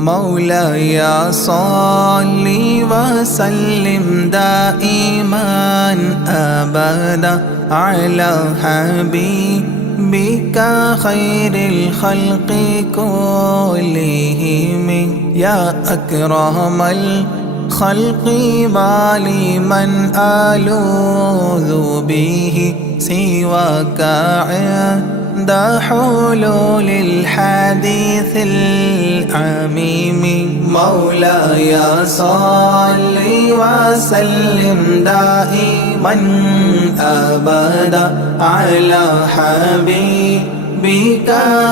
مولاي صل وسلم دائما أبدا على حبيبك خير الخلق كلهم يا أكرم الخلق ما لمن ألوذ به سواك عند حلول الحديث العميم مولاي صل وسلم دائما أبدا على حبيبك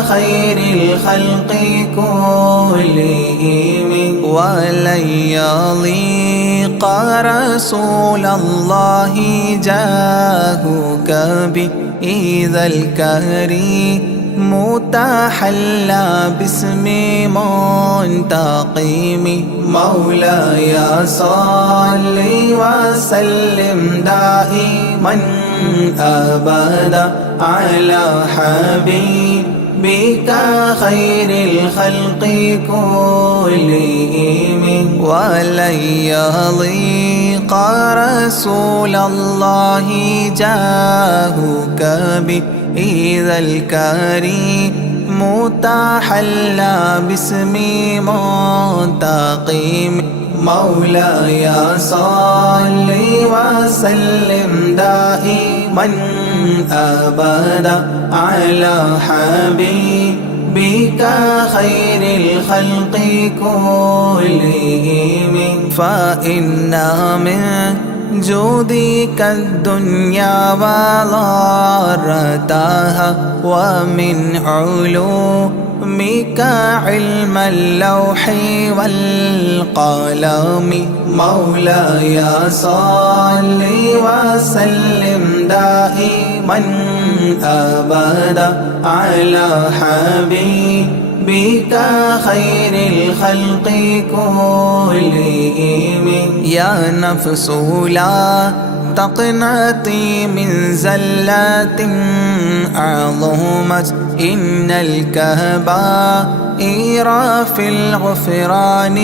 خير الخلق كلهم ولن يضيق رسول الله جاهك بإذا الكريم متحلى باسم منتقم مولاي صل وسلم دائما أبدا على حبيبك خير الخلق كلهم ولن يضيق رسول الله جاهك بإذا الكريم متحلى باسم منتقم مولاي صل وسلم دائما أبدا على حبيبك خير الخلق كلهم فإن من جودك الدنيا وضارتها ومن علومك علم اللوح والقلم مولاي صل وسلم دائما أبدا على حبيبك خير الخلق كلهم يا نفس لا تقنطي من زلات عظمت إن الكبائر في الغفران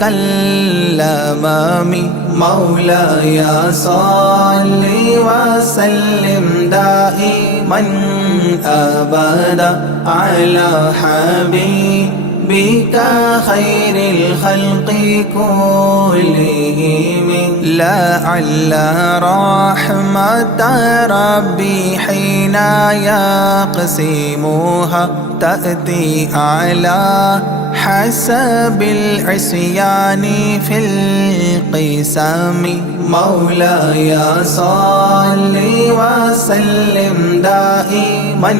كالأمام مولاي صل وسلم دائما أبدا على حبيبك خير الخلق كلهم لعل رحمة ربي حين يقسمها تأتي على حسب العصيان في القسم مولاي صل وسلم دائما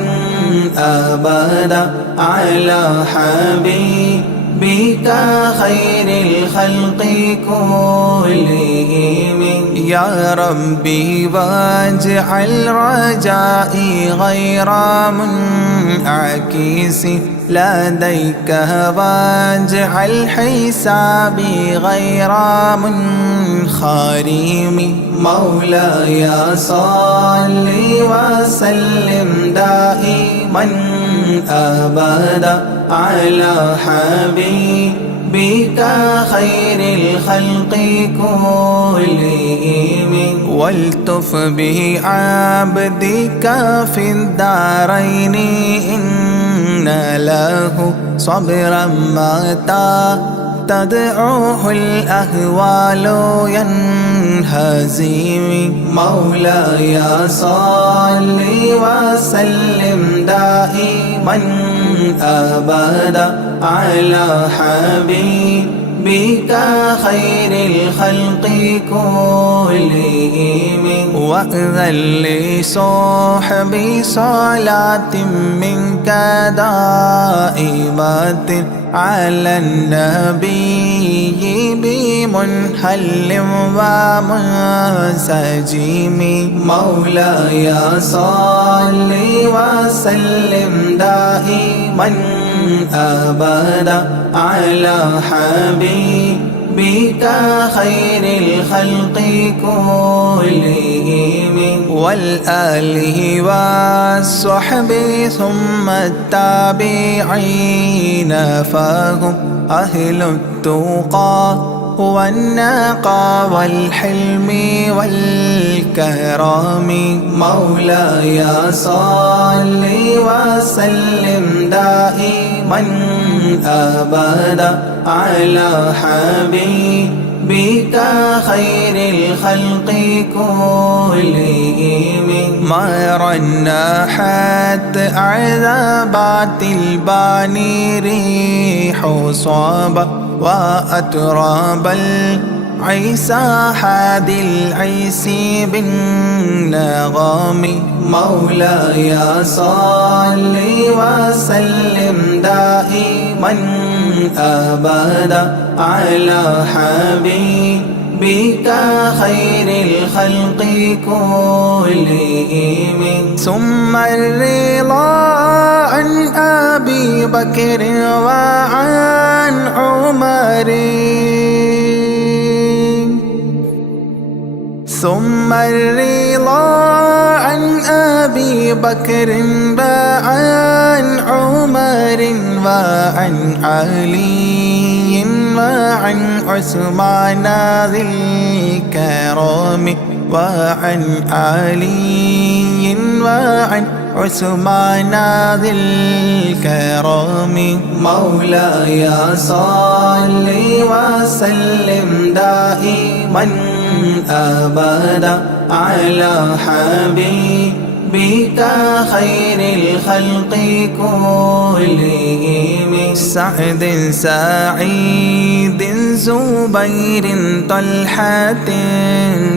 أبدا على حبيبك خير الخلق كلهم يا ربي واجعل رجائي غير منعكس لديك واجعل حسابي غير منخرم مولاي صل وسلم دائما أبدا على حبيبك خير الخلق كلهم والتف بعبدك في الدارين إن له صبرا متى تدعوه الأهوال ينهزم مولاي صل وسلم دائما أبدا على حبيبك خير الخلق كلهم وأذن لصحبي صلاة منك دائمة على النبي بمنحل ومنسجم مولاي صل وسلم دائما أبدا على حبيبك خير الخلق كلهم والآل والصحب ثم التابعين فهم أهل التقى والنقى والحلم والكرم. مولاي صل وسلم دائما أبدا على حبيبك خير الخلق كلهم. ما رنحت عذابات الباني ريح صابا وأتراب العيسى حاد العيس بالنغم. مولاي صل وسلم دائما أبدا على حبيبك خير الخلق كلهم. ثم الرضا عن أبي بكر وعن عمر، ثم الرضا عن أبي بكر وعن عمر وعن علي وعن عثمان ذي الكرم، وعن علي وعن عثمان ذي الكرم. مولاي صل وسلم دائما أبدا على حبيبك خير الخلق كلهم. سعد سعيد زبير طلحة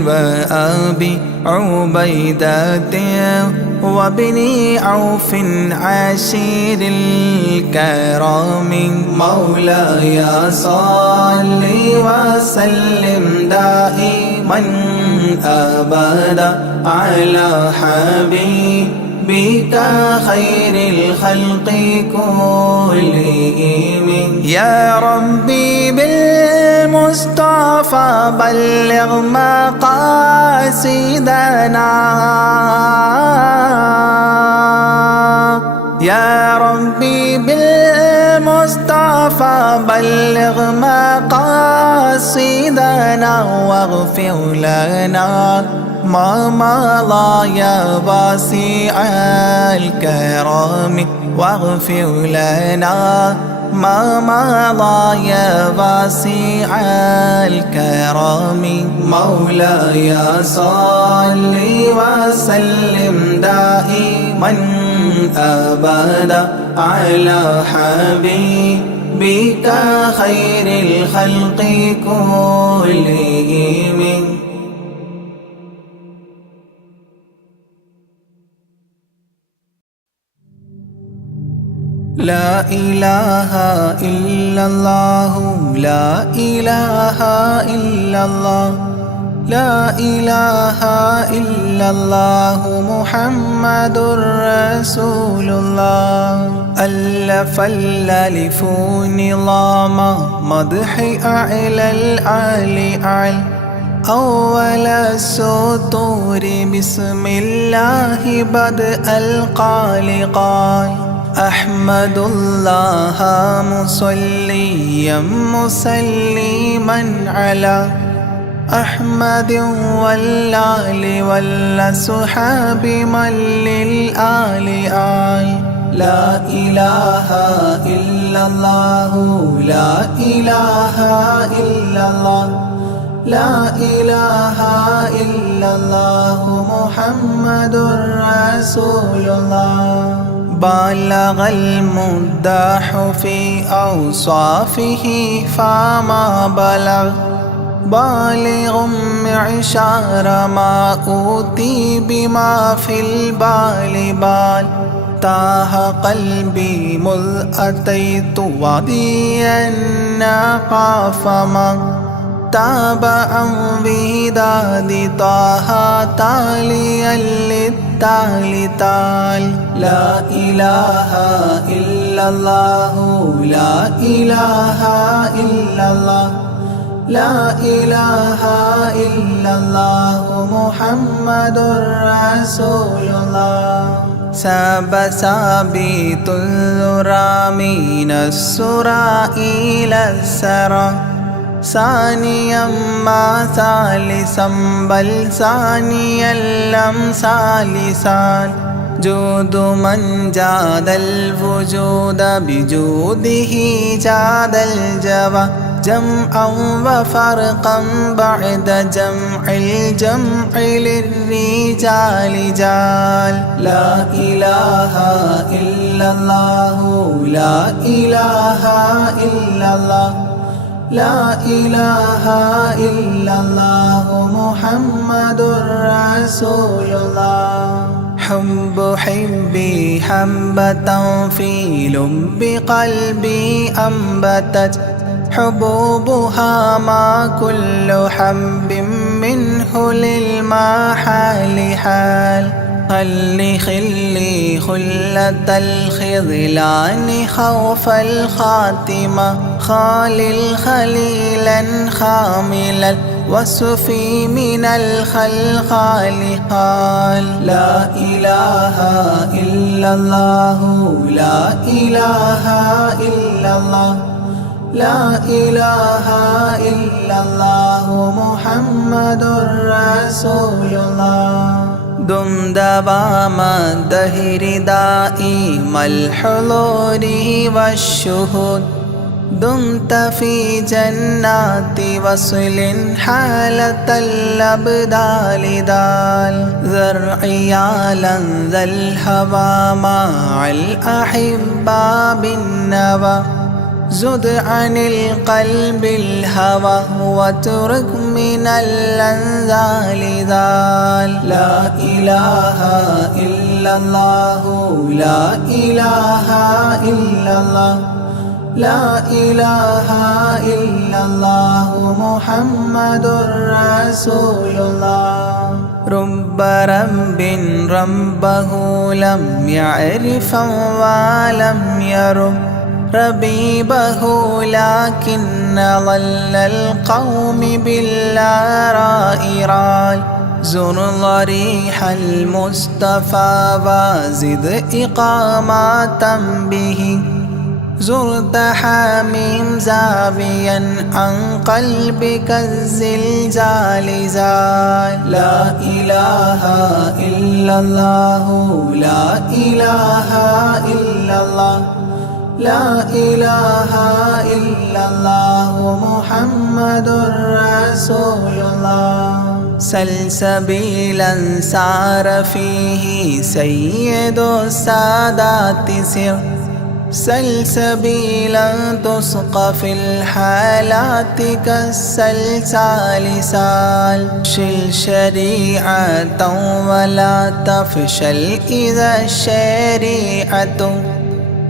وأبي عبيدة وابن عوف عشير الكرام. مولاي صل وسلم دائما أبدا على حبيبك خير الخلق كلهم. يا ربي بالمصطفى بلغ مقاصدنا، يا ربي بالمصطفى بلغ مقاصدنا واغفر لنا ما مضى يا واسع الكرم، واغفر لنا ما مضى يا واسع الكرم. مولاي صل وسلم دائما أبدا على حبيبك خير الخلق كلهم. لا إله إلا الله، لا إله إلا الله، لا إله إلا الله محمد رسول الله. ألف الألف نظام مدح أعلى الأعلى أعلى أول السطور بسم الله بدء القال قال. أحمد الله مصليا مسلما على أحمد والآل والصحاب من للآل آل. لا إله إلا الله، لا إله إلا الله، لا إله إلا الله محمد رسول الله. بلغ المداح في أوصافه فما بلغ، بالغ معشار ما أوتي بما في البال بال. تاه قلبي مذ أتيت واديا قاف ما تابعا بهداد طه تاليا للتالي تال. لا إله إلا الله، لا إله إلا الله، لا إله إلا الله محمد رسول الله. ساب سابيت الذرى من السرى إلى السرى ثانيا ما ثالثا بل ثانيا لم ثالثان. جود من جاد الوجود بجوده جاد الجوى جمعا وفرقا بعد جمع الجمع للرجال جال. لا إله إلا الله لا إله إلا الله لا إله إلا الله محمد رسول الله. حب حبي حبة في لب قلبي أنبتت حبوبها ما كل حب منه للمحال حال. خلي خلة الخذلان خوف الخاتمة خالل خليلا خاملا وصفي من الخلخال قال. لا إله إلا الله لا إله إلا الله لا إله إلا الله محمد رسول الله. دم دوام الدهر دائم الحضور والشهود دمت في جنات وصل حالة الأبدال دال. ذرعيالا ذا الهوى مع الأحبة بالنوى زد عن القلب الهوى واترك من الأنذال ذال. لا إله إلا الله لا إله إلا الله لا إله إلا الله محمد رسول الله. رب رب ربه لم يعرف ولم يرب ربيبه لكن ظل القوم بالآراء رال. زر ضريح المصطفى وزد إقامة به زرت حميم زاويا عن قلبك الزلزال زال. لا إله إلا الله لا إله إلا الله لا إله إلا الله محمد رسول الله. سلسبيلا سار فيه سيد السادات سر سلسبيلا تسقى في الحالات كالسلسال سال. شل شريعة ولا تفشل إذا الشريعة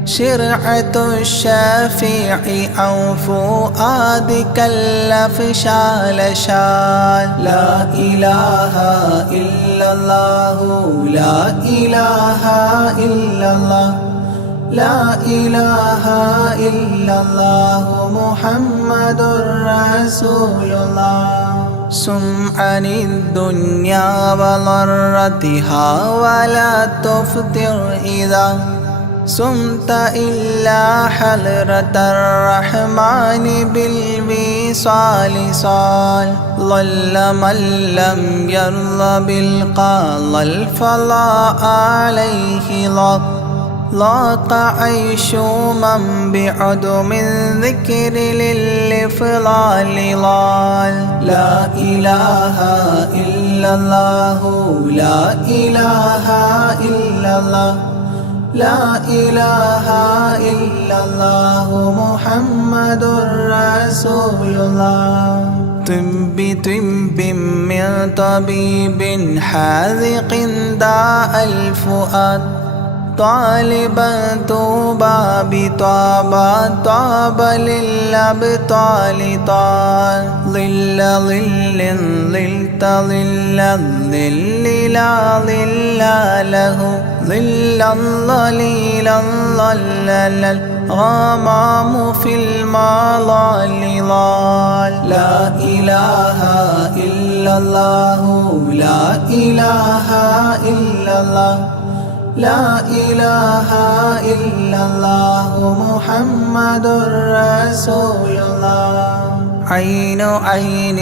شرعة الشافع أو فؤادك الأفشال شال. لا إله إلا الله لا إله إلا الله لا إله إلا الله محمد رسول الله. سم عن الدنيا وضرتها ولا تفطر إذا سمت إلا حضرة الرحمن بالوصال صال. ظل من لم يرضى بالقضاء الفضاء عليه ضاق عيش من بعدم ذكر للإفضال ضال. لا إله إلا الله لا إله إلا الله لا إله إلا الله محمد رسول الله. طب طب من طبيب حاذق داء الفؤاد طالبا طوبى بطابى طاب للأبطال طال. ظل ظل ظلت ظل الظل لا ظل له ظلا ظليلا ظلل الغمام في المظلال لا إله إلا الله لا إله إلا الله لا إله إلا الله محمد رسول الله عين عين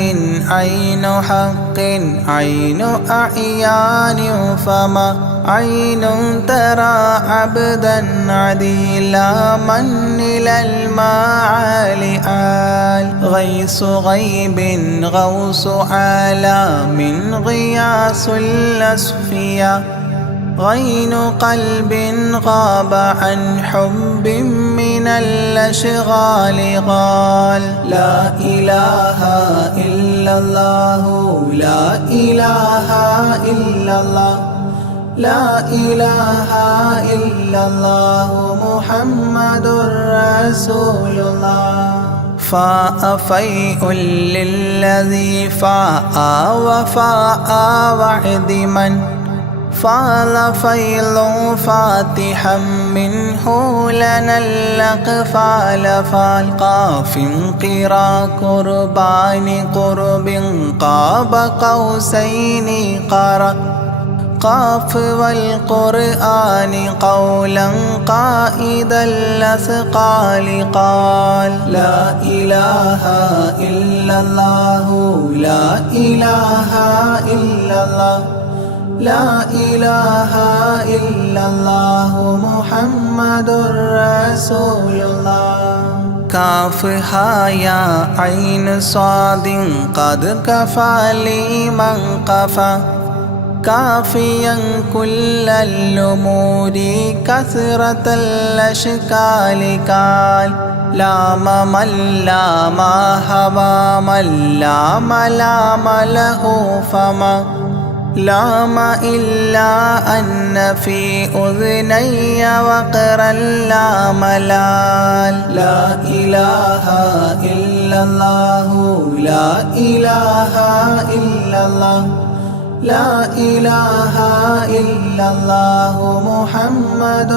عين حق عين أعيان فما عين ترى عبدا عديلا من إلى المعالي آل غيث غيب غوث عالم غياث الأصفياء غين قلب غاب عن حب من الأشغال قال لا إله إلا الله لا إله إلا الله لا إله إلا الله محمد رسول الله فاء فيء للذي فاء وفاء وعد من فاض فيض فاتحا منه لنا الأقفال فالقاف قرا قربان قرب قاب قوسين قرا قاف والقرآن قولا قائد الأثقال قال لا إله إلا الله لا إله إلا الله لا إله إلا الله محمد رسول الله كاف يا عين صاد قد كفى لمن قفى كافيا كل الأمور كثرة الأشكال قال لام من لام هوى من لام لام له فما لام إلا أن في أذني وقرا لا ملال لا إله إلا الله لا إله إلا الله لا إله إلا الله محمد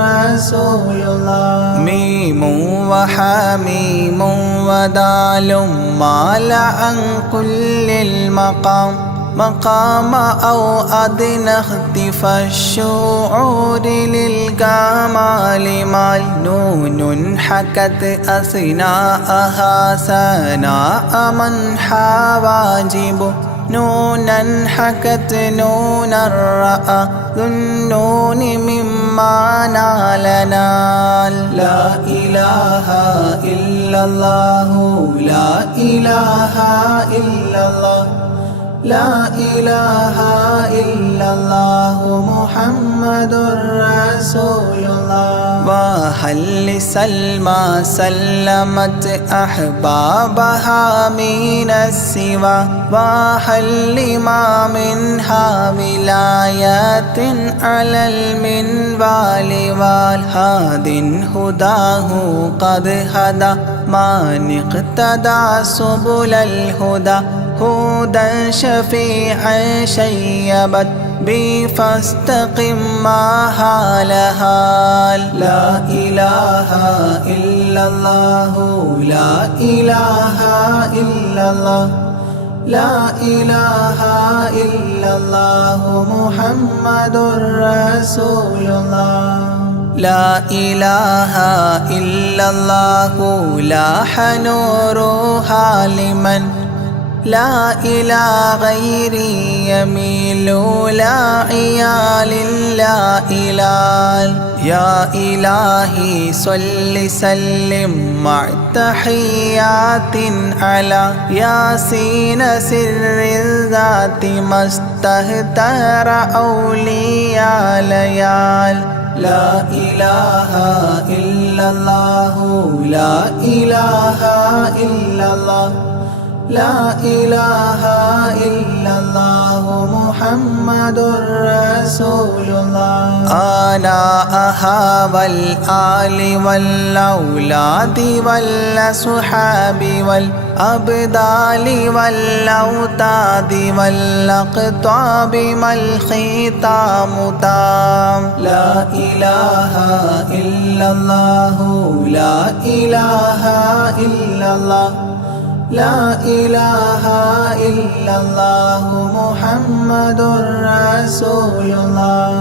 رسول الله ميم وحميم ودال مال عن كل المقام مقام أو أدنى اختفى الشعور للكمال مال نون حكت أثناءها ثناء من حواجب نونا حكت نونا رأى ذو النون مما نال نال لا إله إلا الله لا إله إلا الله لا إله إلا الله محمد رسول الله وهل سلمى سلمت أحبابها من السوى وهل لما منها ولايات على المنوال والهاد هداه قد هدى من اقتدى سبل الهدى هدى شفيعا شيبت بي فاستقم ما هالها لا إله إلا الله لا إله إلا الله لا إله إلا الله محمد رسول الله لا إله إلا الله لاح نورها لمن لا إلى غيري يميل لا عيال لا إلال يا إلهي صل سلم مع تحيات على ياسين سر الذات ما استهتر أولياء ليال لا إله إلا الله لا إله إلا الله لا إله إلا الله محمد رسول الله. آلاء والآل والأولاد والأصحاب والأبدال والأوتاد والأقطاب ما الختام تام. لا إله إلا الله لا إله إلا الله لا إله إلا الله محمد رسول الله.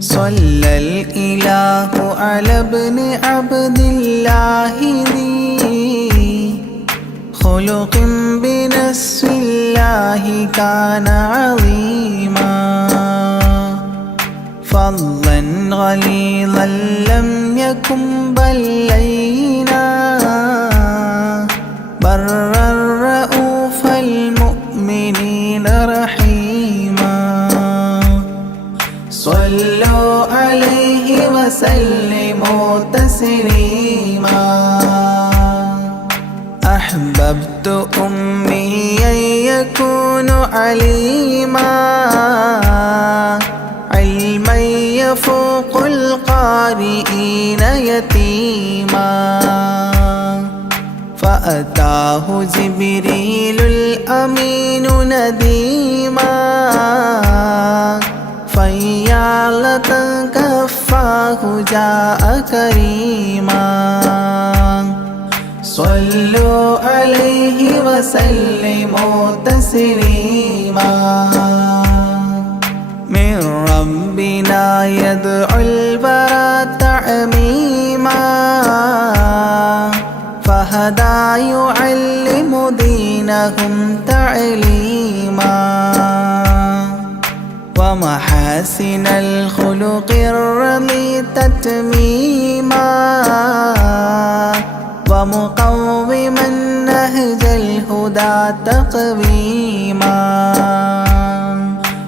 صلى الإله على ابن عبد الله ذي خلق بنص الله كان عظيما فضلا غليظا لم يكن بل لينا برا رؤوف المؤمنين رحيما. صلوا عليه وسلموا تسليما. أحببت أمي يكون عليما علما يفوق القارئين يتيما فأتاه جبريل الأمين نديما فيالة كفاه جاء كريما. صلوا عليه وسلموا تسليما. من ربنا يدعو البراء تعميما فهدى يعلم دينهم تعليما ومحاسن الخلق الرضي تتميما ومقوما نهج الهدى تقويما.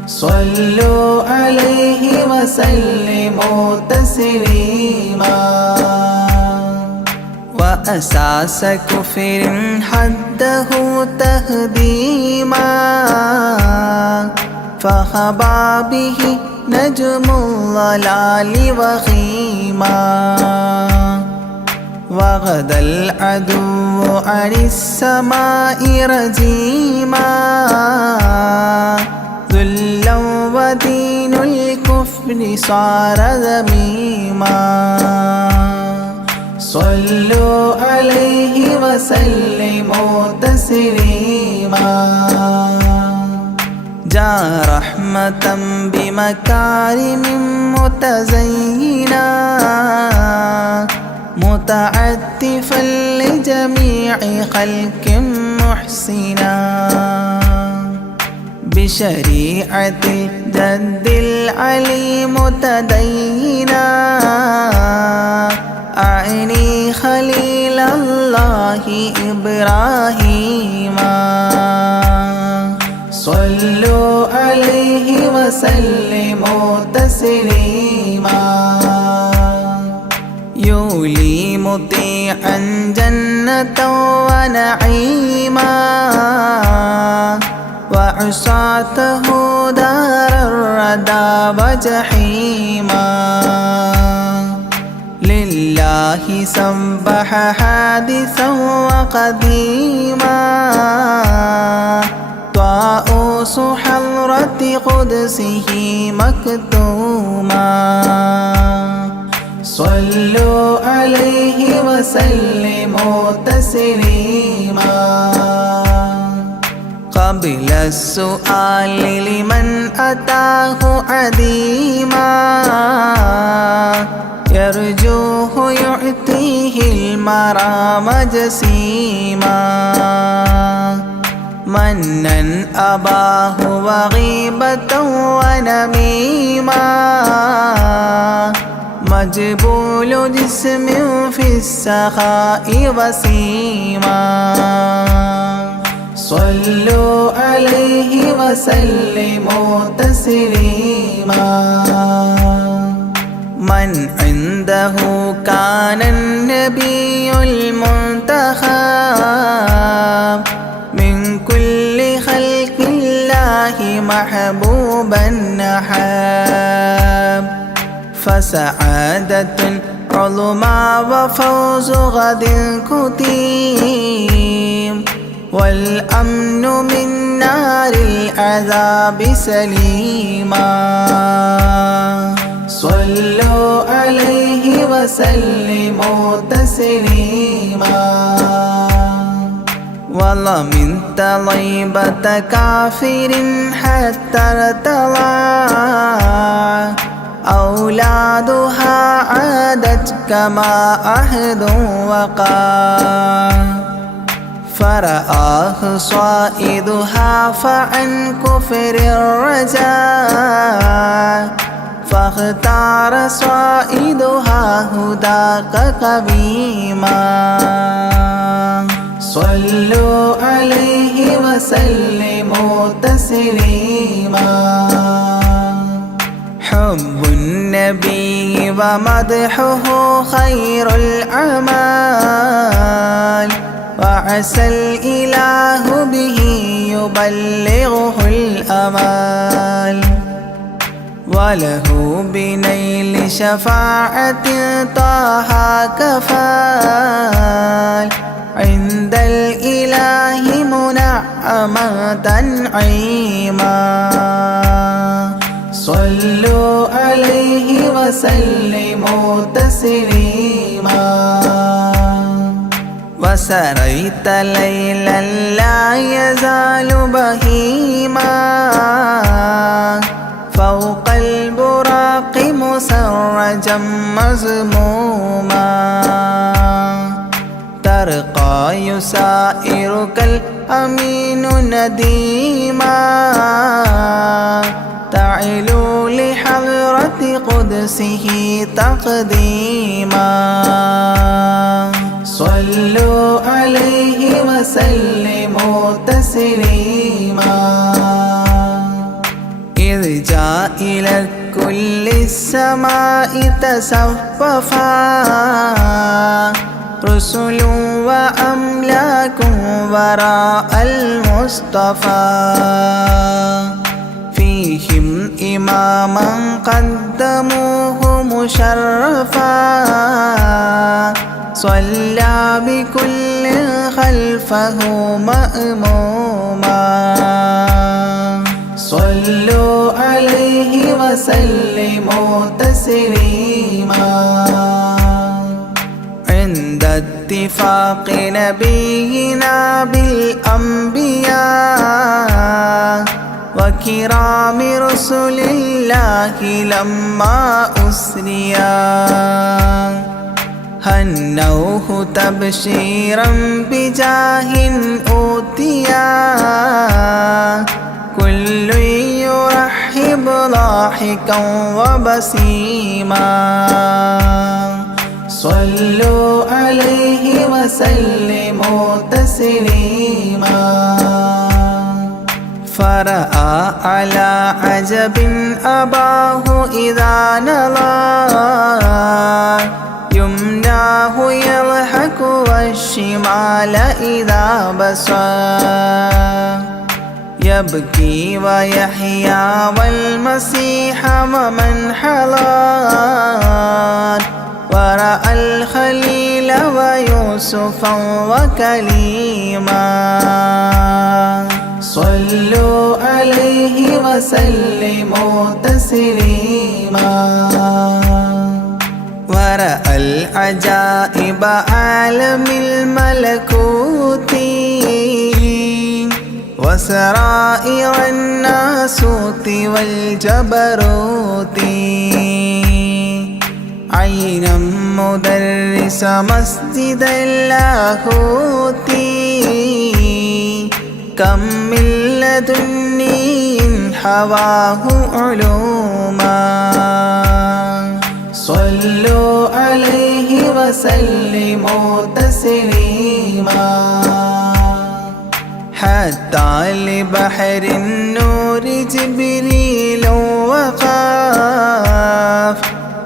صلوا عليه وسلموا تسليما. وأساس كفر حده تهديما فخبا به نجم الضلال وخيما وغدا العدو عن السماء رجيما ذلا ودين الكفر صار ذميما. صلوا عليه وسلموا تسليما. جاء رحمة بمكارم متزينا متعتفا لجميع خلق محسنا بشريعة الجد العلي متدينا أعني خليل الله إبراهيم. صلوا عليه وسلموا تسليما. يولي مطيعا جنة ونعيما وعصاته دار الردى وجحيما لله سبح حادثا وقديما طاؤوس حضرة قدسه مكتوما. صلوا عليه وسلموا تسليما. قبل السؤال لمن أتاه عديما يرجوه يعطيه المرام جسيما منا أباه وغيبة ونميما مجبول جسم في السخاء وسيما. صلوا عليه وسلموا تسليما من عنده كان النبي المنتخب من كل خلق الله محبوبا نحب فسعادة عظمى وفوز غد كتيم والأمن من نار العذاب سليما صلوا عليه وسلموا تسليما والله من طيبة كافر حتى ارتضى أولادها عادت كما عهد وقع فرآه صائدها فعن كفر الرجاء فاختار صائدها هداك قويما صلوا عليه وسلموا تسليما حب النبي ومدحه خير الأعمال وعسى الإله به يبلغه الأمال وله بنيل شفاعة طه كفال عند الإله منعما تنعيما صلوا عليه وسلموا تسليما وسريت ليلا لا يزال بهيما فوق البراق مسرجا مزموما ترقى يسائرك الأمين نديما تعلو لحضرة قدسه تقديما صلوا عليه وسلموا تسليما إذ جاء إلى كل السماء تصففا رسل وأملاك وراء المصطفى فيهم إماما قدموه مشرفا صلى بكل خلفه مأموما صلوا عليه وسلموا تسليما عند اتفاق نبينا بالأنبياء وكرام رسل الله لما أسريا هنوه تبشيرا بجاه أوتيا كل يرحب ضاحكا وبسيما صلوا عليه وسلموا تسليما فرأى على عجب أباه إذا نظر يمناه يضحك والشمال إذا بصر يبكي ويحيى والمسيح ومن حضر ورأى الخليل ويوسفا وكليما صلوا عليه وسلموا تسليما ورأى العجائب عالم الملكوت وسرائر الناسوت والجبروت عينا مدرس مسجد اللاهوت كم من لدني حواه علوما صلوا عليه وسلموا تسليما حتى لبحر النور جبريل وقاف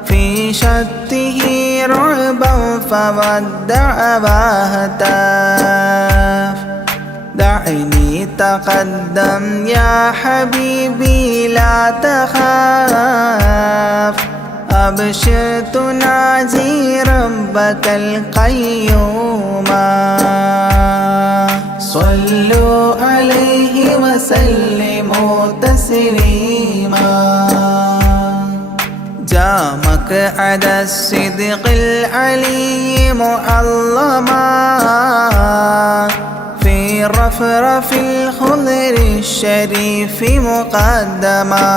في شته رعبا فودع وهتاف دعني تقدم يا حبيبي لا تخاف أبشر تناجي ربك القيوم صلوا عليه وسلموا تسليما جاء مقعد الصدق العلي معلما في رفرف الخضر الشريف مقدما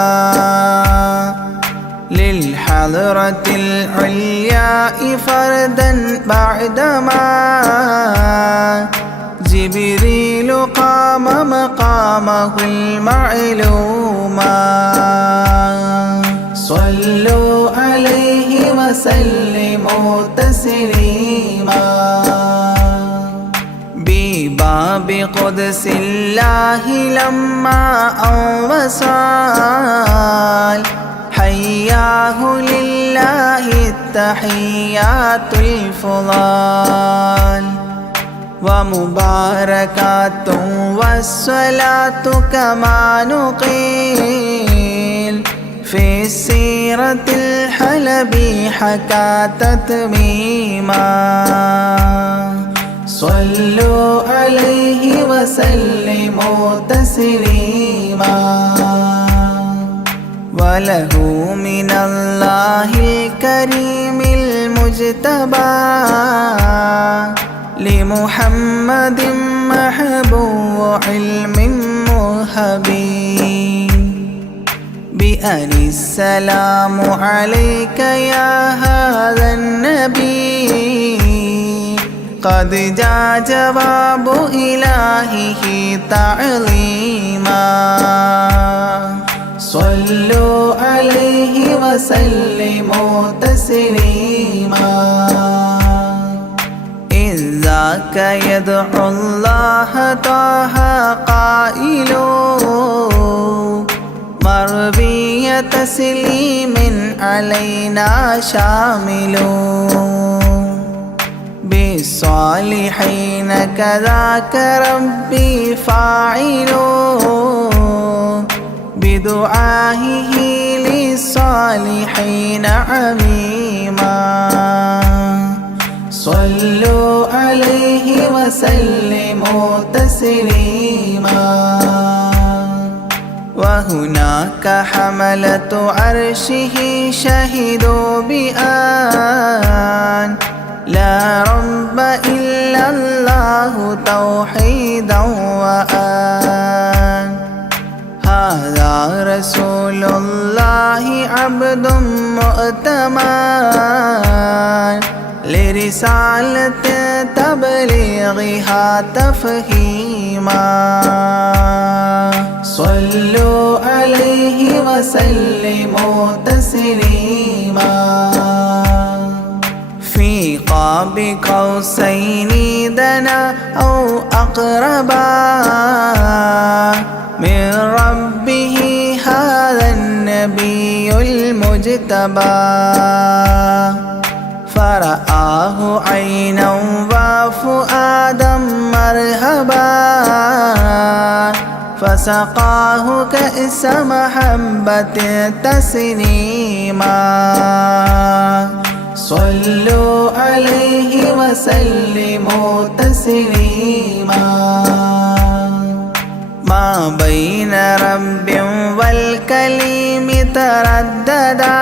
للحضرة العلياء فردا بعدما جبريل قام مقامه المعلوم صلوا عليه وسلموا تسليما بباب قدس الله لما وصال حياه لله التحيات الفضال ومباركات والصلاة كما نقيل في السيرة الحلبي حكى تتميما صلوا عليه وسلموا تسليما وله من الله الكريم المجتبى لمحمد محبوب علم مهبي بأن السلام عليك يا هذا النبي قد جاء جواب إلهه تعظيما صلوا عليه وسلموا تسليما إذ ذاك يدعو الله طه قائل مربي تسليم علينا شامل بالصالحين كذاك ربي فاعل بدعائه للصالحين عميما صلوا عليه وسلموا تسليما وهناك حملة عرشه شهدوا بأن لا رب إلا الله توحيدا وأن هذا رسول الله عبد مؤتمن لرسالة تبليغها تفهيما صلوا عليه وسلموا تسليما في قاب قوسين دنا أو أقربا من ربه هذا النبي المجتبى فرآه عينا وفؤادا مرهبا فسقاه كأس محبة تسنيما صلوا عليه وسلموا تسليما ما بين رب والكليم ترددا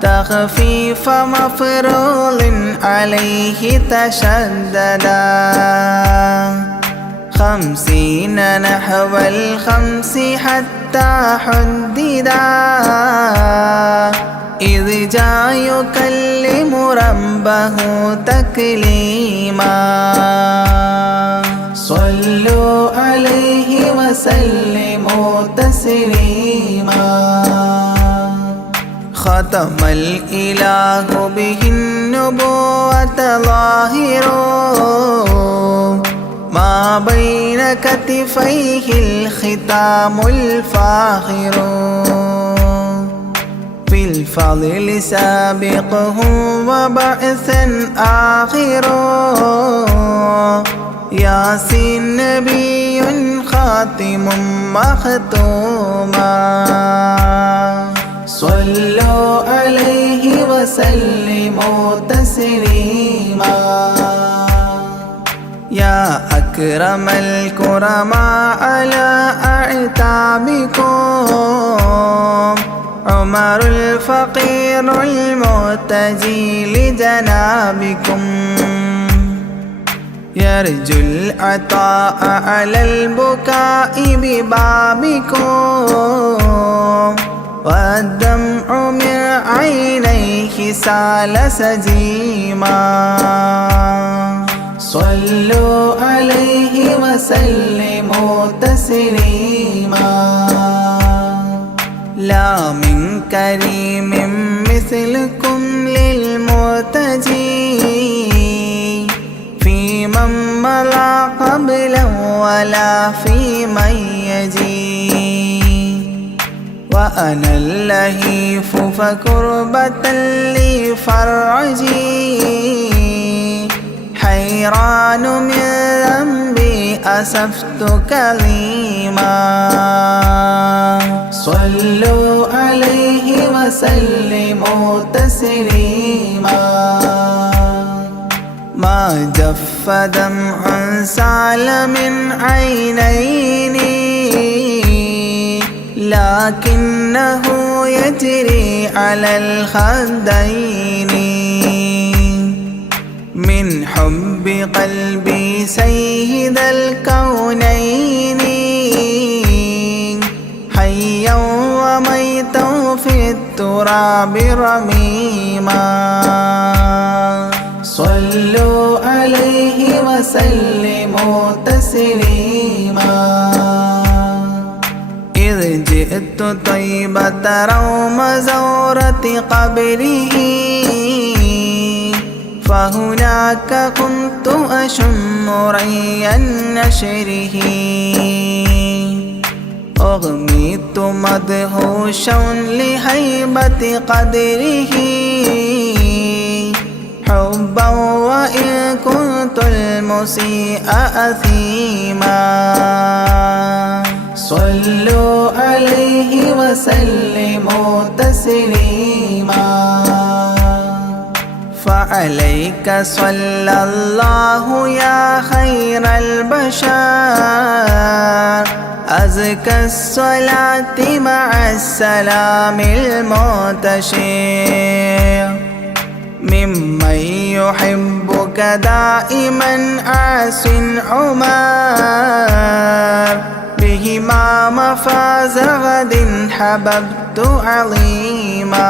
تخفيف مفروض عليه تشددا 50 نحو 5 حتى حددا إذ جاء يكلم ربه تكليما صلوا عليه وسلموا تسليما ختم الإله به النبوة ظاهر ما بين كتفيه الختام الفاخر في الفضل سابقه وبعثا آخر ياسين نبي خاتم مختوما صلوا عليه وسلموا تسليما يا أكرم الكرماء على أعتابكم عمر الفقير المرتجي لجنابكم يرجو العطاء على البكاء ببابكم والدمع من عينيه سال سجيما صلوا عليه وسلموا تسليما لا من كريم مثلكم للمرتجي في من مضى قبلا ولا في من يجي وأنا اللهيف فكربة لي فرجي حيران من ذنبي أسفت كليما صلوا عليه وسلموا تسليما ما جف دمع سال من عينيني لكنه يجري على الخدين من حب قلبي سيد الكونين حيا وميتا في التراب رميما صلوا عليه وسلموا تسليما إذ جئت طيبة روم زورة قبره فهناك كنت أشم ري نشره أغميت مدهوشا لهيبة قدره حبا وإن كنت المسيء أثيما صلوا عليه وسلموا تسليما فعليك صلى الله يا خير البشر أزكى الصلاة مع السلام المنتشر ممن يحبك دائما عاص عمر بهما مفاز غد حببت عظيما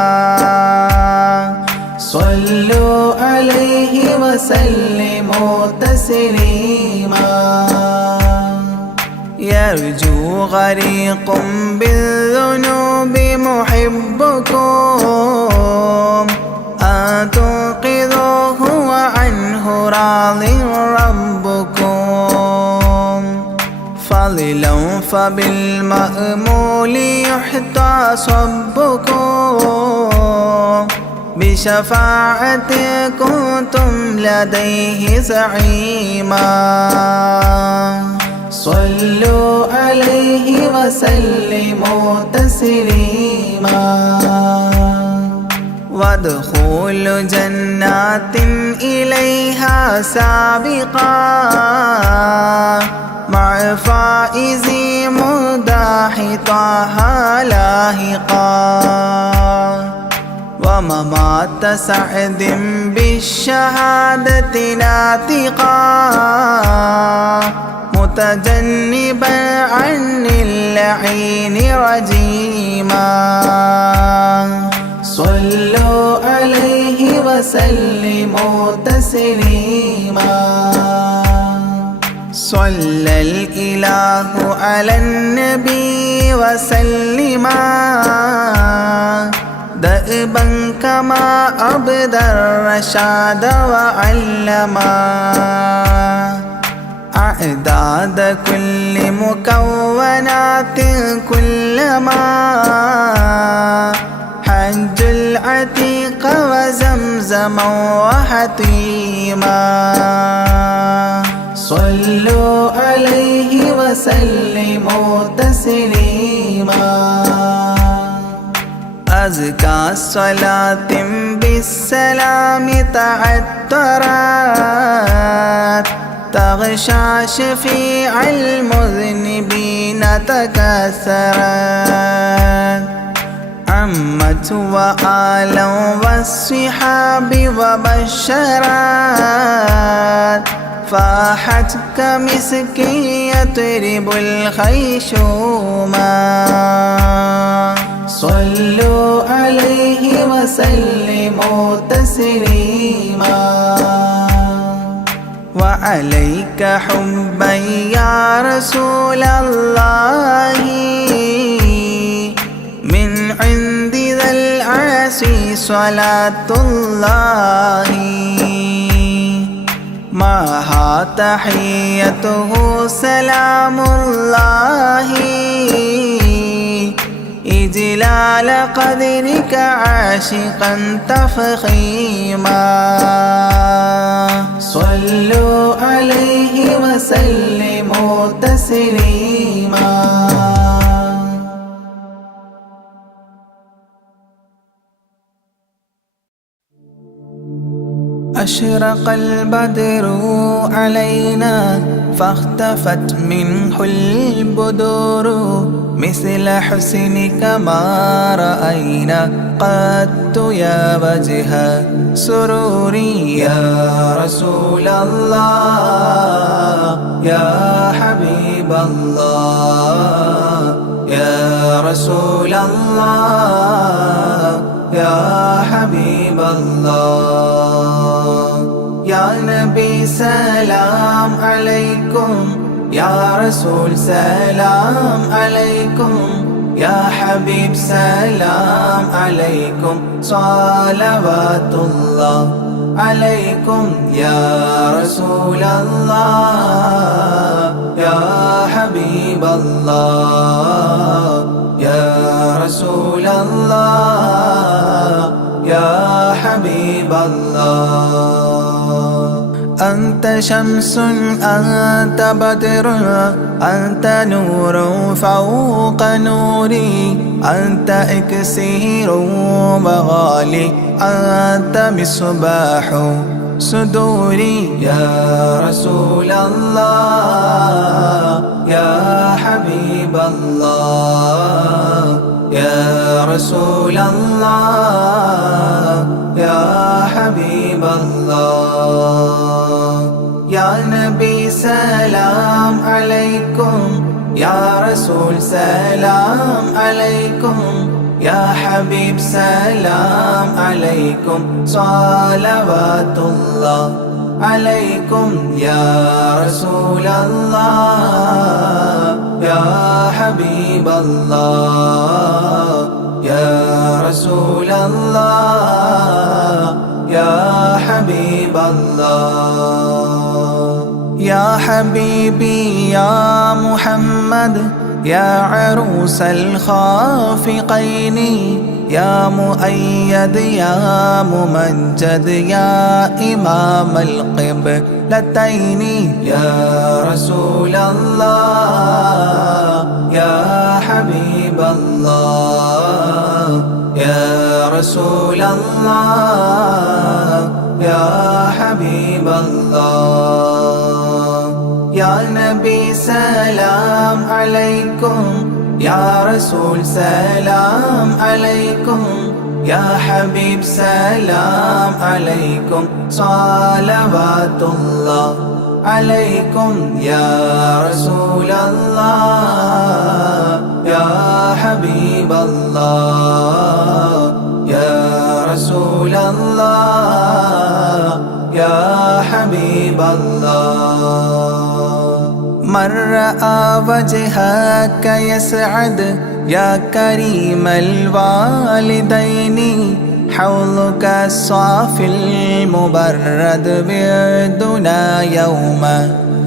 صلوا عليه وسلموا تسليما يرجو غريق بالذنوب محبكم أن تنقذوه وعنه راض ربكم فضلا فبالمأمول يحتى صبكم بشفاعة كنتم لديه زعيما صلوا عليه وسلموا تسليما ودخول جنات إليها سابقا مع فائز مداح طه لاهقا وممات سعد بالشهادة ناطقا متجنبا عن اللعين رجيما صلوا عليه وسلموا تسليما صلى الإله على النبي وسلما دأبا كما أبدى الرشاد وعلما أعداد كل مكونات كلما حج العتيق وزمزما وحطيما صلوا عليه وسلموا تسليما أزكى صلاة بالسلام تعطرت تغشى شفيع المذنبين تكاثرت عمت وآلا والصحاب وبشرت فاحت كمسك يطرب الخيشوما صلوا عليه وسلموا تسليما وعليك حبا يا رسول الله من عند ذا العرش صلاة الله معها تحيته سلام الله إجلال قدرك عاشقا تفخيما صلوا عليه وسلموا تسليما أشرق البدر علينا فاختفت منه البدور مثل حسنك ما رأينا قط يا وجه سروري يا رسول الله يا حبيب الله يا رسول الله يا حبيب الله يا نبي سلام عليكم يا رسول سلام عليكم يا حبيب سلام عليكم صلوات الله عليكم يا رسول الله يا حبيب الله يا رسول الله يا حبيب الله أنت شمس أنت بدر أنت نور فوق نوري أنت إكسير وغالي أنت مصباح صدوري يا رسول الله يا حبيب الله يا رسول الله يا حبيب الله يا نبي سلام عليكم يا رسول سلام عليكم يا حبيب سلام عليكم صلوات الله عليكم يا رسول الله يا حبيب الله يا رسول الله يا حبيب الله يا حبيبي يا محمد يا عروس الخافقين يا مؤيد يا ممجد يا إمام القبلتين يا رسول الله يا حبيب الله يا رسول الله يا حبيب الله يا نبي سلام عليكم يا رسول سلام عليكم يا حبيب سلام عليكم صلوات الله عليكم يا رسول الله يا حبيب الله يا رسول الله يا حبيب الله من رأى وجهك يسعد يا كريم الوالدين حوضك الصافي المبرد بعدنا يوم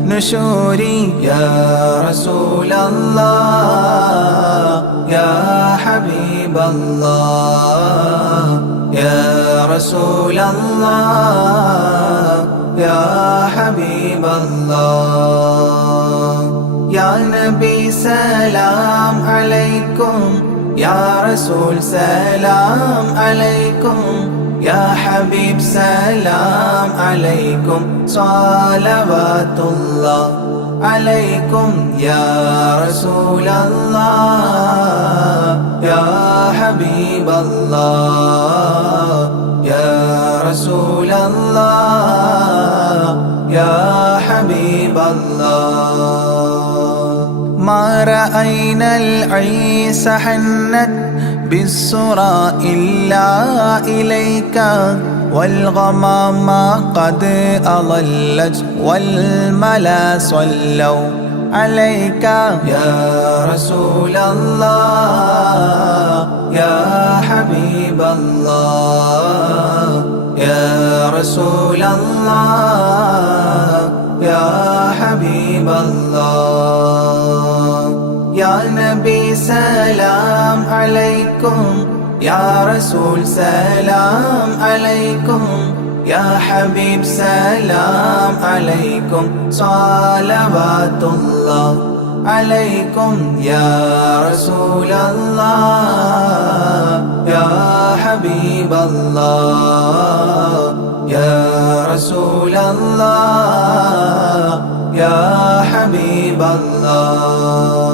نشوري يا رسول الله يا حبيب الله يا رسول الله يا حبيب الله يا نبي سلام عليكم يا رسول سلام عليكم يا حبيب سلام عليكم صلوات الله عليكم يا رسول الله يا حبيب الله يا رسول الله يا حبيب الله ما رأينا العيس حنت بالسرى إلا إليك والغمام قد أضلت والملا صلوا عليك يا رسول الله يا حبيب الله يا رسول الله يا حبيب الله يا نبي سلام عليكم يا رسول سلام عليكم يا حبيب سلام عليكم صلوات الله عليكم يا رسول الله يا حبيب الله يا رسول الله يا حبيب الله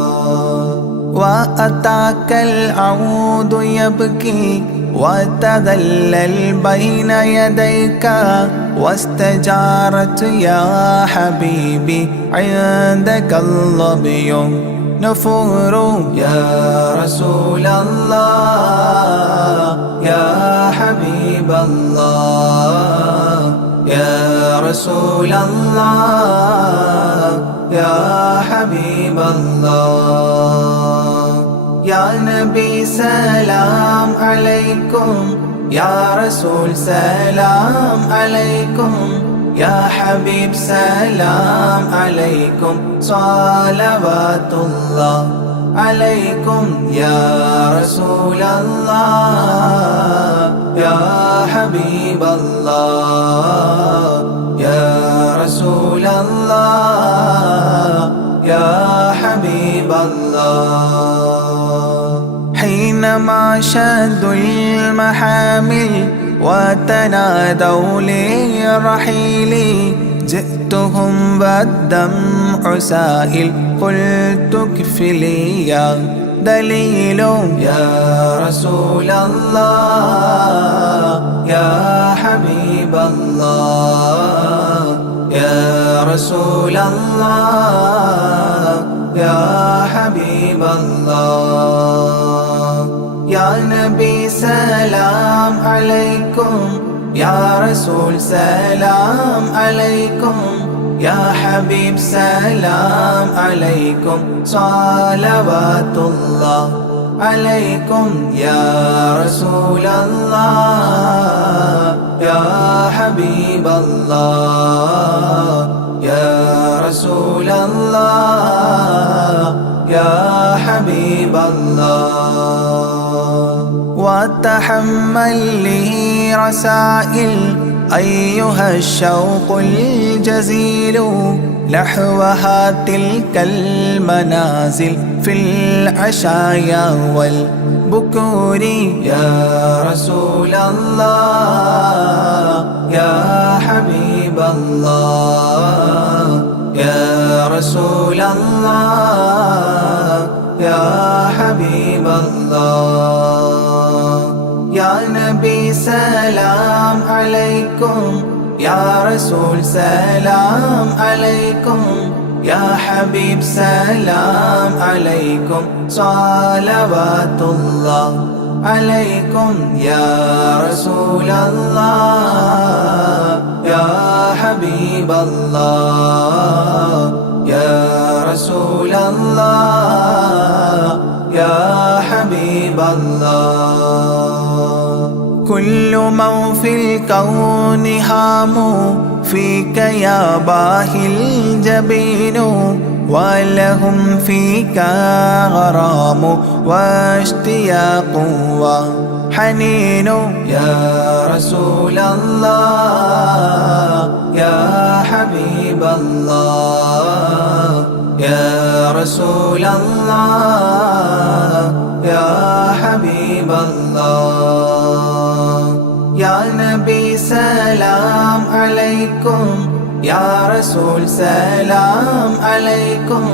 وأتاك العود يبكي وتذلل بين يديك واستجارت يا حبيبي عندك الظبي نفور يا رسول الله يا حبيب الله يا رسول الله يا حبيب الله يا نبي سلام عليكم يا رسول سلام عليكم يا حبيب سلام عليكم صلوات الله عليكم يا رسول الله يا حبيب الله يا رسول الله يا حبيب الله حينما شدوا المحامل وتنادوا لرحيلي جئتهم والدمع سائل قلت اكفلي يا دليل يا رسول الله يا حبيب الله يا رسول الله يا حبيب الله يا نبي سلام عليكم يا رسول سلام عليكم يا حبيب سلام عليكم صلوات الله عليكم يا رسول الله يا حبيب الله يا رسول الله يا حبيب الله وتحمل لي رسائل أيها الشوق الجزيل نحوها تلك المنازل في العشايا والبكور يا رسول الله يا حبيب الله يا رسول الله يا حبيب الله يا نبي سلام عليكم يا رسول سلام عليكم يا حبيب سلام عليكم صلوات الله عليكم يا رسول الله يا حبيب الله يا رسول الله يا حبيب الله كل من في الكون هام فيك يا باهي الجبين ولهم فيك غرام واشتياق وحنين يا رسول الله يا حبيب الله يا رسول الله يا حبيب الله يا نبي سلام عليكم يا رسول سلام عليكم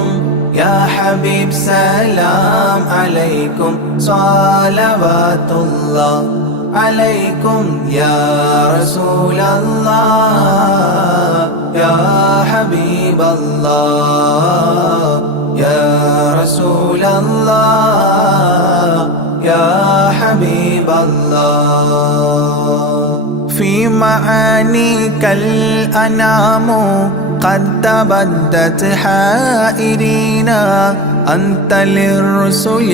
يا حبيب سلام عليكم صلوات الله عليكم يا رسول الله يا حبيب الله يا رسول الله يا حبيب الله في معانيك الأنام قد تبدت حائرين أنت للرسل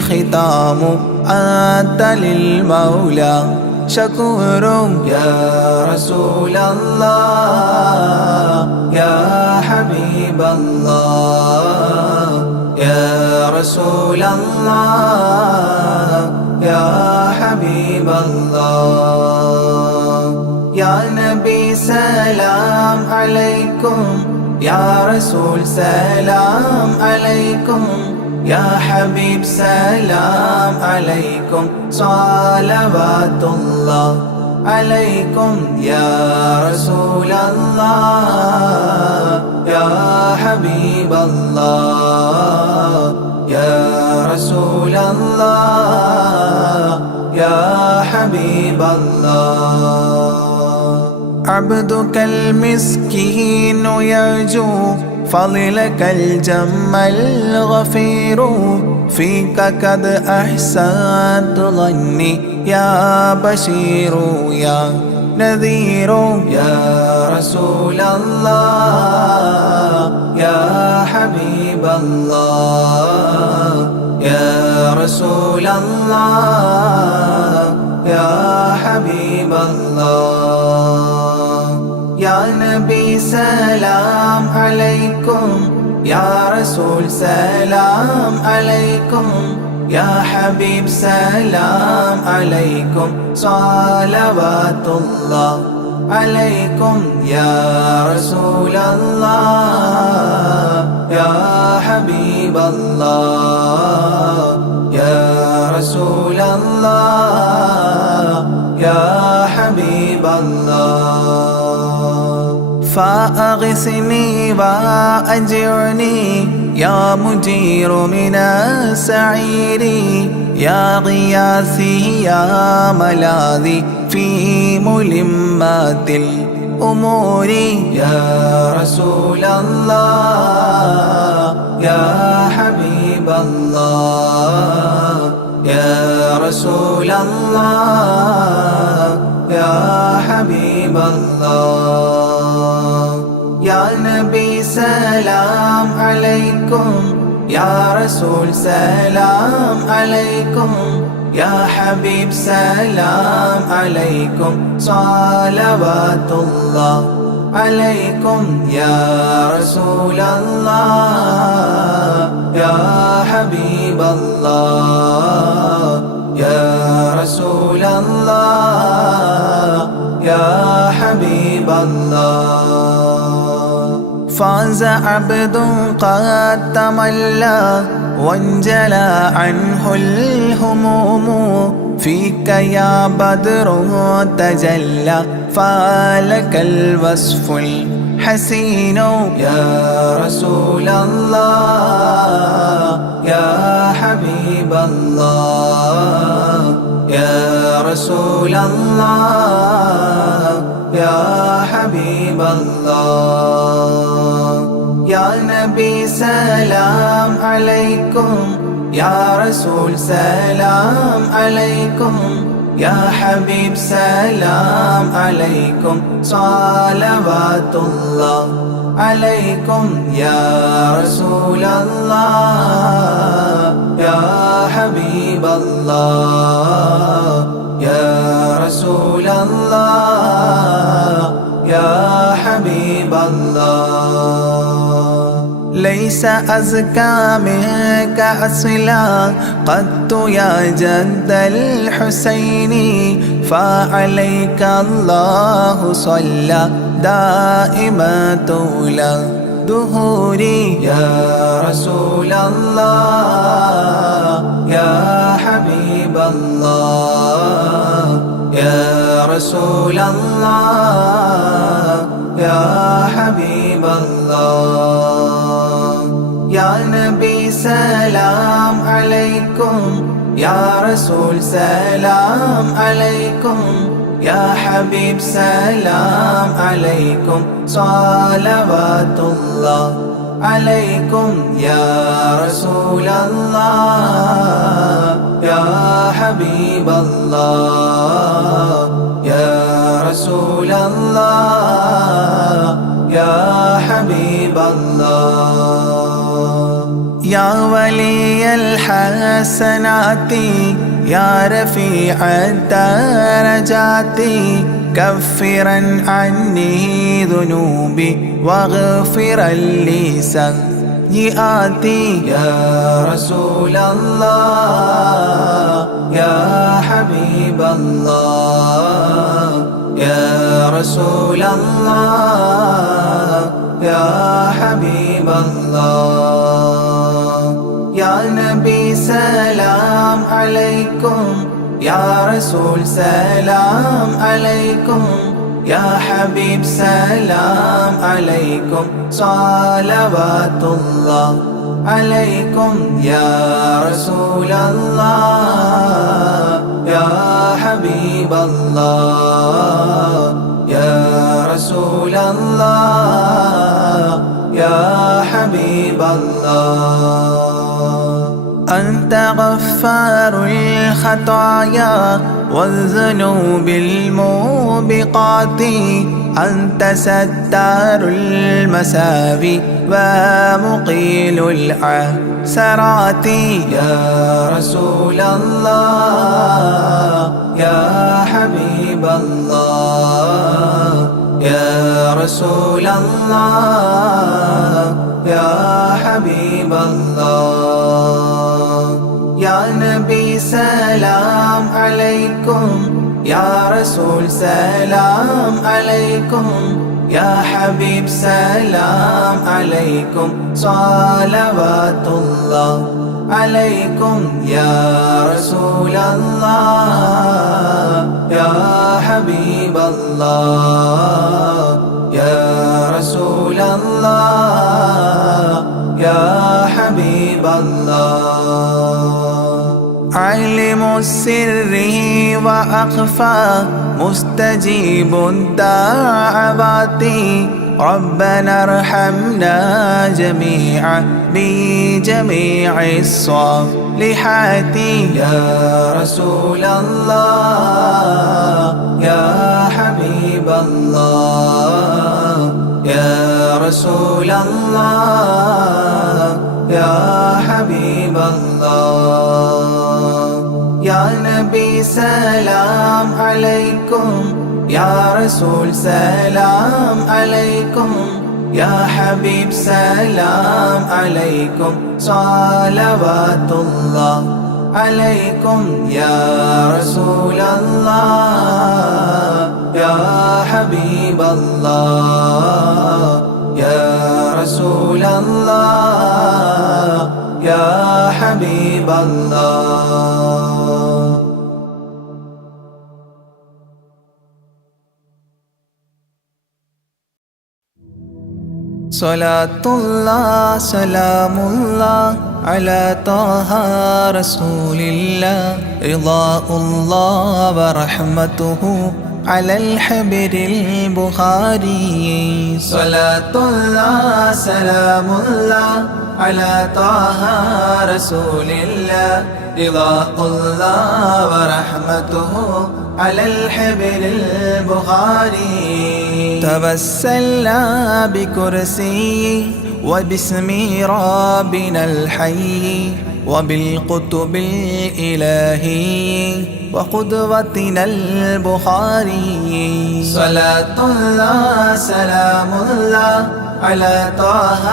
ختام أنت للمولى شكور يا رسول الله يا حبيب الله يا رسول الله يا حبيب الله يا نبي سلام عليكم يا رسول سلام عليكم يا حبيب سلام عليكم صلوات الله عليكم يا رسول الله يا حبيب الله يا رسول الله يا حبيب الله عبدك المسكين يرجو فضلك الجم الغفير فيك قد أحسنت ظني يا بشير يا نذير يا رسول الله يا حبيب الله يا رسول الله يا حبيب الله يا نبي سلام عليكم يا رسول سلام عليكم يا حبيب سلام عليكم صلوات الله عليكم يا رسول الله يا حبيب الله يا رسول الله يا حبيب الله فأغثني وأجرني يا مجير من السعير يا غياثي يا ملاذي في ملمات الأمور يا رسول الله يا حبيب الله يا رسول الله يا حبيب الله يا نبي سلام عليكم يا رسول سلام عليكم يا حبيب سلام عليكم صلوات الله عليكم يا رسول الله يا حبيب الله يا رسول الله يا حبيب الله فاز عبد قد تملى وانجلى عنه الهموم فيك يا بدر تجلى فلك الوصف الحسين يا رسول الله يا حبيب الله يا رسول الله يا حبيب الله يا نبي سلام عليكم يا رسول سلام عليكم يا حبيب سلام عليكم صلوات الله عليكم يا رسول الله يا حبيب الله يا رسول الله يا حبيب الله ليس أزكى منك أصلا قط يا جد الحسين فعليك الله صلى دائما طول دهوري يا رسول الله يا حبيب الله يا رسول الله يا حبيب الله يا نبي سلام عليكم يا رسول سلام عليكم يا حبيب سلام عليكم صلوات الله عليكم يا رسول الله يا حبيب الله يا رسول الله يا حبيب الله يا ولي الحسنات يا رفيع الدرجات كفرا عني ذنوبي واغفرا لي سيئاتي يا رسول الله يا حبيب الله يا رسول الله يا حبيب الله يا نبي سلام عليكم يا رسول سلام عليكم يا حبيب سلام عليكم صلوات الله عليكم يا رسول الله يا حبيب الله يا رسول الله يا حبيب الله أنت غفار الخطايا والذنوب الموبقات أنت ستار المساوي ومقيل العثرات يا رسول الله يا حبيب الله يا رسول الله يا حبيب الله يا نبي سلام عليكم يا رسول سلام عليكم يا حبيب سلام عليكم صلوات الله عليكم يا رسول الله يا حبيب الله يا رسول الله يا حبيب الله عالم السر وأخفى مستجيب الدعوات ربنا ارحمنا جميعا بجميع الصالحات يا رسول الله يا حبيب الله يا رسول الله يا حبيب الله يا نبي سلام عليكم يا رسول سلام عليكم يا حبيب سلام عليكم صلوات الله عليكم يا رسول الله يا حبيب الله يا رسول الله يا حبيب الله صلاة الله سلام الله على طه رسول الله رضاء الله ورحمته على الحبر البخاري صلاة الله سلام الله على طه رسول الله رضاء الله ورحمته على الحبر البخاري توسلنا بكرسي وباسم ربنا الحي وبالقطب الإلهي وقدوتنا البخاري. صلاة الله سلام الله على طه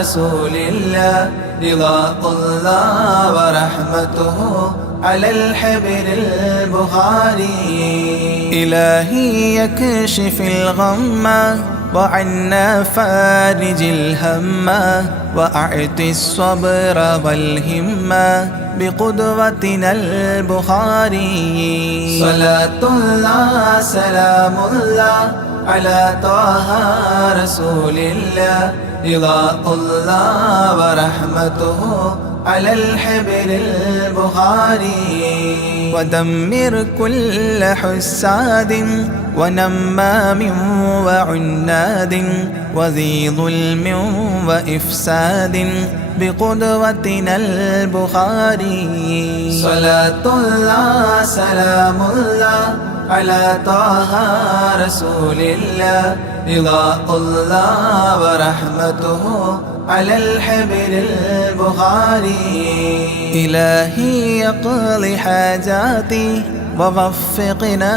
رسول الله، رضا الله ورحمته على الحبر البخاري. إلهي يكشف الغم وعنا فارج الهم، وأعط الصبر والهمة بقدوتنا البخاري. صلاة الله سلام الله على طه رسول الله، رضا الله ورحمته على الحبر البخاري. ودمر كل حساد ونمام وعناد وذي ظلم وإفساد بقدوتنا البخاري. صلاة الله سلام الله على طه رسول الله، رضا الله ورحمته على الحبر البخاري. إلهي يقضي حاجاتي ووفقنا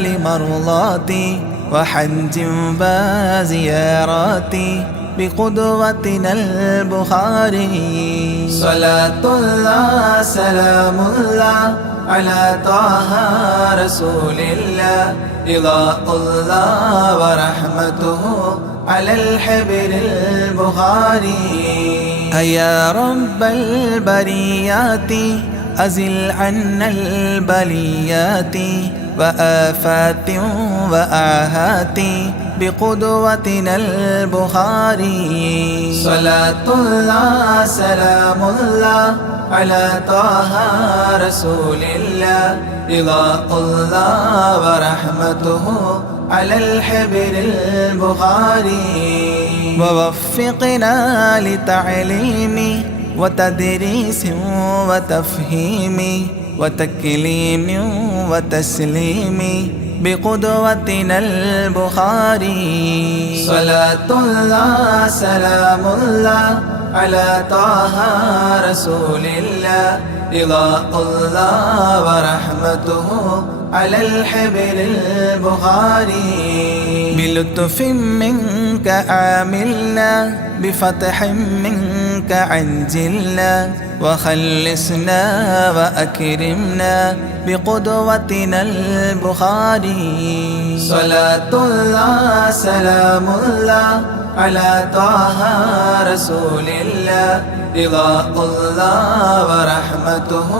لمرضاتي، وحج وزياراتي بقدوتنا البخاري. صلاة الله سلام الله على طه رسول الله، رضا الله ورحمته على الحبر البخاري. أيا رب البريات أزل عنا البليات وآفات وآهات بقدوتنا البخاري. صلاة الله سلام الله على طه رسول الله، رضا الله ورحمته على الحبر البخاري. ووفقنا لتعليم وتدريس وتفهيم وتكليم وتسليم بقدوتنا البخاري. صلاة الله سلام الله على طه رسول الله، رضا الله ورحمته على الحبر البخاري. بلطف منك آملنا بفتح منك عجلنا، وخلصنا وأكرمنا بقدوتنا البخاري. صلاة الله سلام الله على طه رسول الله، رضا الله ورحمته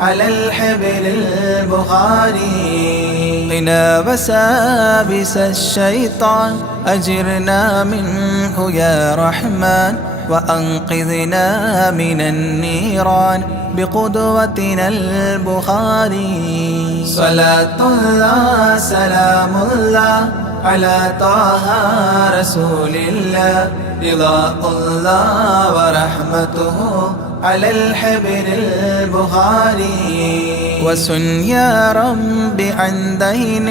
على الحبر البخاري. قنا وسابس الشيطان أجرنا منه يا رحمن، وأنقذنا من النيران بقدوتنا البخاري. صلاة الله سلام الله على طه رسول الله، رضا الله ورحمته على الحبر البخاري. وسن يا رب عن دين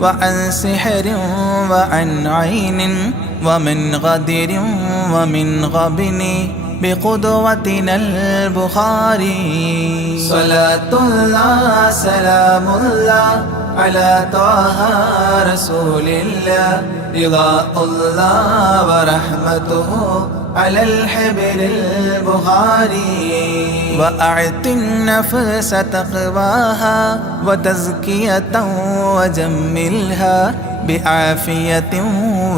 وعن سحر وعن عين ومن غدر ومن غبن بقدوتنا البخاري. صلاة الله سلام الله على طه رسول الله، رضا الله ورحمته على الحبر البخاري. وأعط النفس تقواها وتزكية وجملها بعافية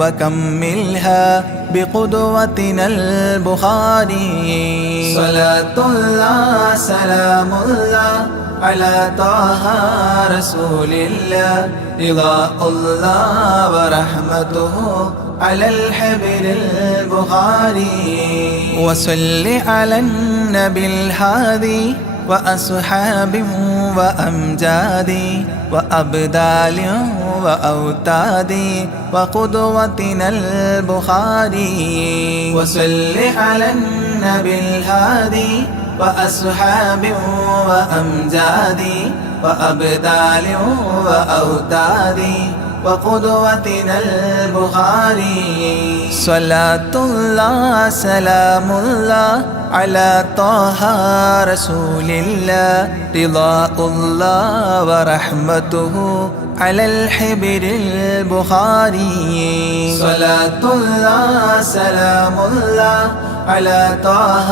وكملها بقدوتنا البخاري. صلاة الله سلام الله على طه رسول الله، رضا الله ورحمته على الحبر البخاري. وصل على النبي الهادي وأصحاب وأمجاد وأبدال وأوتاد وقدوتنا البخاري. وصل على النبي الهادي وأصحاب وأمجاد وأبدال وأوتاد وقدوتنا البخاري. صلاة الله سلام الله على طه رسول الله رضاء الله ورحمته على الحبر البخاري صلاة الله سلام الله على طه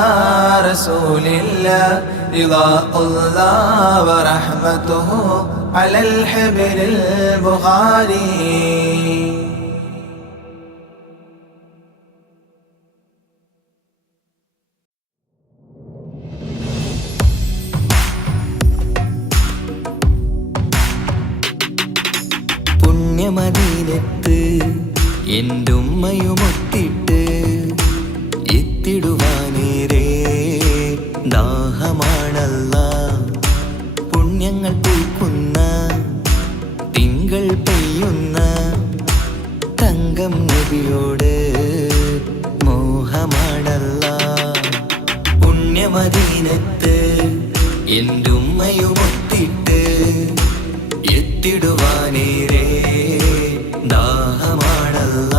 رسول الله رضاء الله ورحمته على الحبر البخاري. പുണ്യമദീനത്ത് എന്റുമ്മയുമൊത്തിട്ട് എത്തിടുവാനേരെ ദാഹമാണല്ല. പുണ്യങ്ങൾ പൂക്കുന്ന തിങ്കൾ പെയ്യുന്ന തങ്കം നബിയോട് മോഹമാണല്ല. പുണ്യമദീനത്ത് എന്റുമ്മയുമൊത്തിട്ട് എത്തിടുവാനേരെ ദാഹമാണല്ല.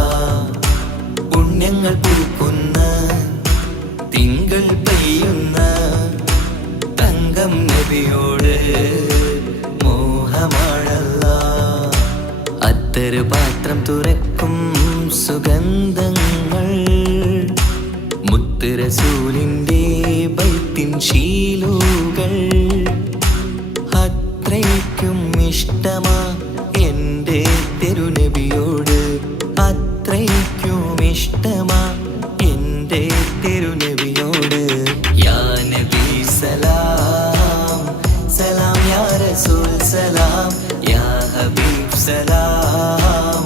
പുണ്യങ്ങൾ പൂക്കുന്ന തിങ്കൾ പെയ്യുന്ന തങ്കം നബിയോട് മോഹമാണല്ല. അത്തറ് പാത്രം തുറക്കും സുഗന്ധങ്ങൾ മുത്ത് റസൂലിൻ്റെ ബൈത്തിൻ ശീലുകൾ. അത്രയ്ക്കും ഇഷ്ടമാ എൻ്റെ തിരുനബിയോട്, അത്രയ്ക്കും ഇഷ്ടമാ എൻ്റെ തിരുനബിയോട്. യാ നബി സലാം സലാം, യാ റസൂൽ സലാം, യാ ഹബീബ് സലാം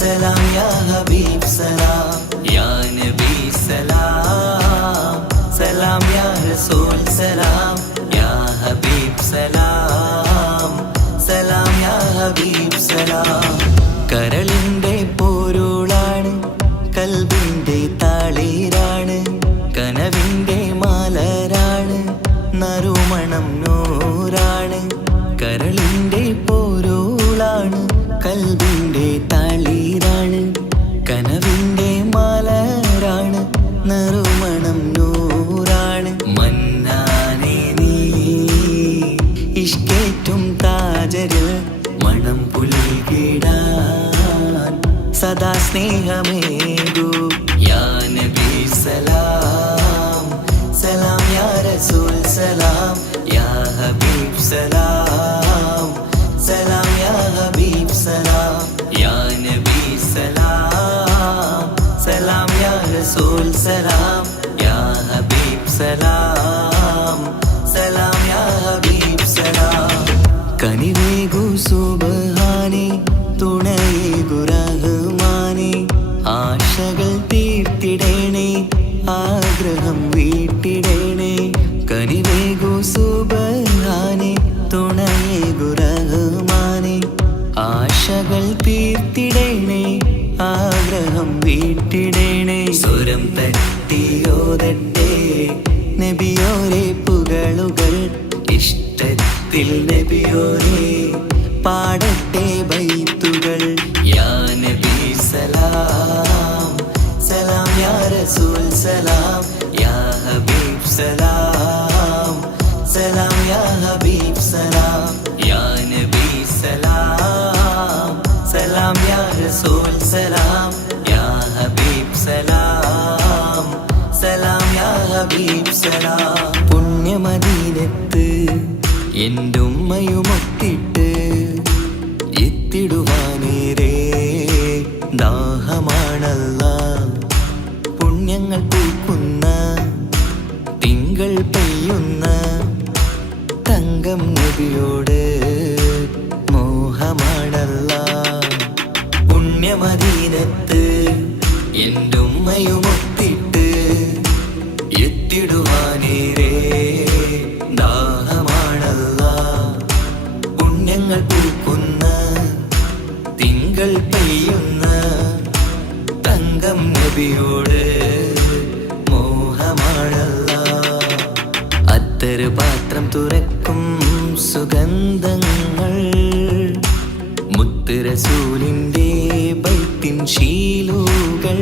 സലാം, യാ ഹബീബ് സലാം, യാ നബി സലാം സലാം, യാ റസൂൽ സലാം, യാ ഹബീബ് സലാം സലാം, യാ ഹബീബ് സലാം. കരളിൻ്റെ പോരുളാണ്, കൽബിൻ്റെ താളീരാണ്, കനവിൻ്റെ മാലരാണ്, നറുമണം നൂറാണ്. കരളിൻ്റെ പോരുളാണ്, കൽബിൻ്റെ താളീരാണ്, കനവിൻ്റെ മാലരാണ്, നറുമണം നൂറാണ്. മന്നാനേ നീ ഇഷ്കേറ്റും താജരിൽ മണം പുൽകിടാൻ സദാ സ്നേഹമേകൂ. യാ നബി സലാം സലാം, യാ റസൂൽ സലാം, യാ ഹബീബ് സലാം സലാം, യാ ഹബീബ് സലാം, യാ നബി സലാം സലാം, യാ റസൂൽ സലാം, യാ ഹബീബ് സലാം സലാം, യാ ഹബീബ് സലാം. കനിവേകു സുബ്ഹാനേ, തുണയേകു റഹ്മാനേ, ആശകൾ തീർത്തിടേണേ, ആഗ്രഹം വീട്ടിടേണേ. കനിവേകു സുബ്ഹാനേ, തുണയേകു റഹ്മാനേ, ആശകൾ തീർത്തിടേണേ, ആഗ്രഹം വീട്ടിടേണേ. സ്വരം തട്ടിയോതട്ടെ നബിയോരെ പുകളുകൾ, ഇഷ്ടത്തിൽ നബിയോരെ പാടട്ടെ ബൈത്തുകൾ. യാ നബി സലാം സലാം, യാ റസൂൽ സലാം, യാ ഹബീബ് സലാം സലാം, യാ ഹബീബ് സലാം, യാ നബി സലാം സലാം, യാ റസൂൽ സലാം, യാ ഹബീബ് സലാം സലാം, യാ ഹബീബ് സലാം. പുണ്യമദീനത്ത് എന്റുമ്മയുമൊത്തിട്ട് എത്തിടുവാനേരെ ദാഹമാണല്ല. പുണ്യങ്ങൾ പൂക്കുന്ന തിങ്കൾ പെയ്യുന്ന തങ്കം നബിയോട് മോഹമാണല്ല. പുണ്യമദീനത്ത് എന്റുമ്മയുമൊത്തിട്ട് എത്തിടുവാനേരെ ദാഹമാണല്ല. പുണ്യങ്ങൾ പൂക്കുന്ന തിങ്കൾ പെയ്യുന്ന തങ്കം നബിയോട് മോഹമാണല്ല. അത്തറ് പാത്രം തുറക്കും സുഗന്ധങ്ങൾ മുത്ത് റസൂലിൻ്റെ ബൈത്തിൻ ശീലുകൾ.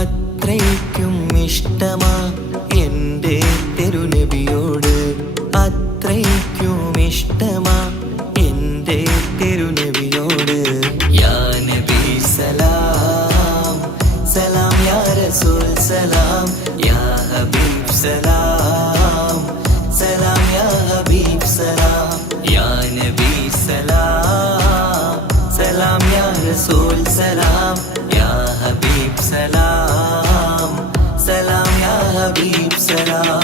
അത്രയ്ക്കും ഇഷ്ടമാ ഹബീബ് സലാം